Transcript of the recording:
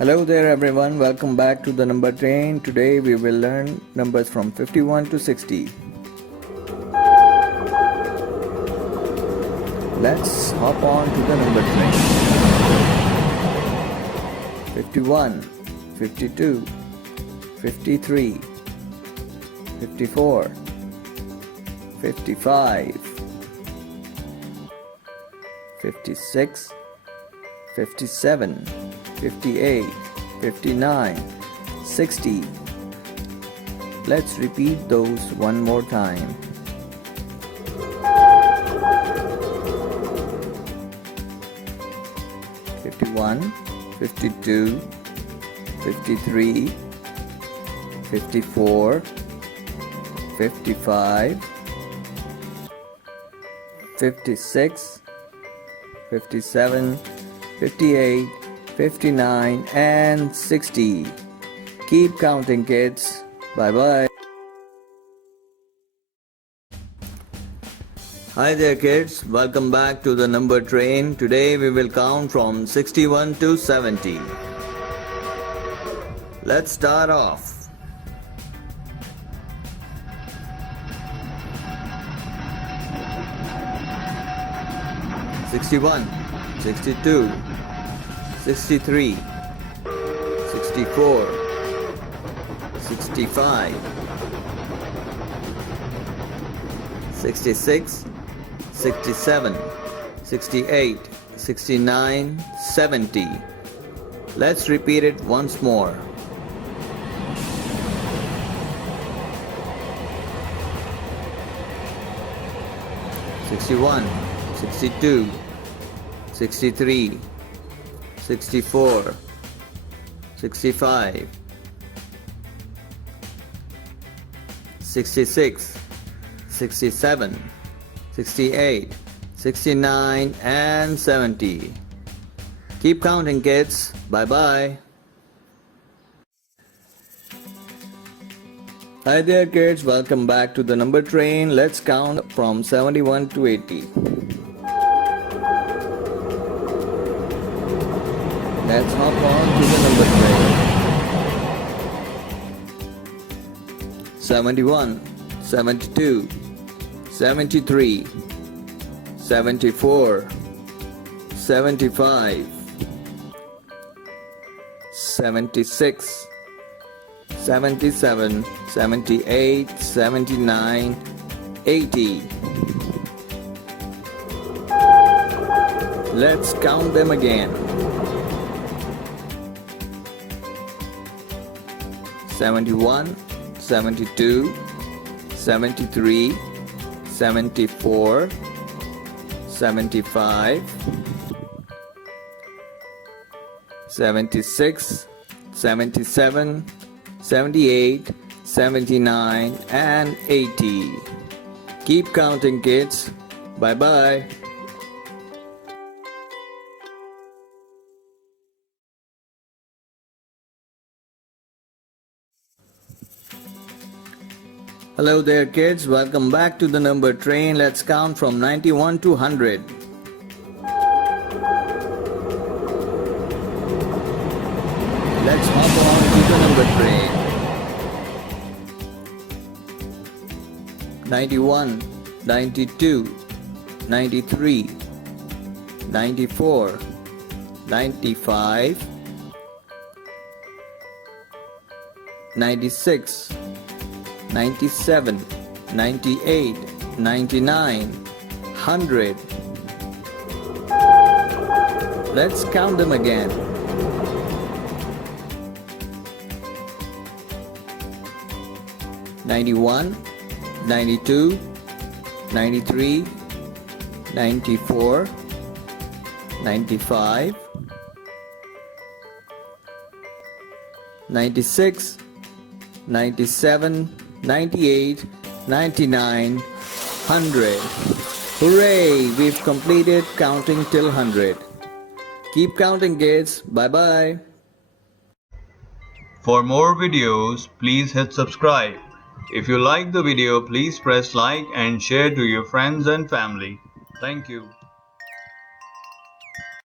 Hello there everyone, welcome back to the number train. Today we will learn numbers from 51 to 60. Let's hop on to the number train. 51, 52, 53, 54, 55, 56, 57, 58, 59, 60. Let's repeat those one more time. "51, 52, 53, 54, 55, 56, 57, 58, 59 and 60. Keep counting, kids. Bye bye. Hi there kids, welcome back to the number train. Today we will count from 61 to 70. Let's start off. "61, 62, 63, 64, 65, 66, 67, 68, 69, 70. Let's repeat it once more. "61, 62, 63, 64, 65, 66, 67, 68, 69 and 70. Keep counting, kids. Bye bye. Hi there kids, welcome back to the number train. Let's count from 71 to 80. Let's hop on to the number train. 71, 72, 73, 74, 75, 76, 77, 78, 79, 80. Let's count them again. 71, 72, 73, 74, 75, 76, 77, 78, 79 and 80. Keep counting, kids. Bye bye. Hello there kids, welcome back to the number train. Let's count from 91 to 100. Let's hop on to the number train. 91, 92, 93, 94, 95, 96, 97, 98, 99, 100. Let's count them again. 91, 92, 93, 94, 95, 96, 97, 98, 99, 100. Hooray! We've completed counting till 100. Keep counting, kids. Bye bye. For more videos, please hit subscribe. If you like the video, please press like and share to your friends and family. Thank you.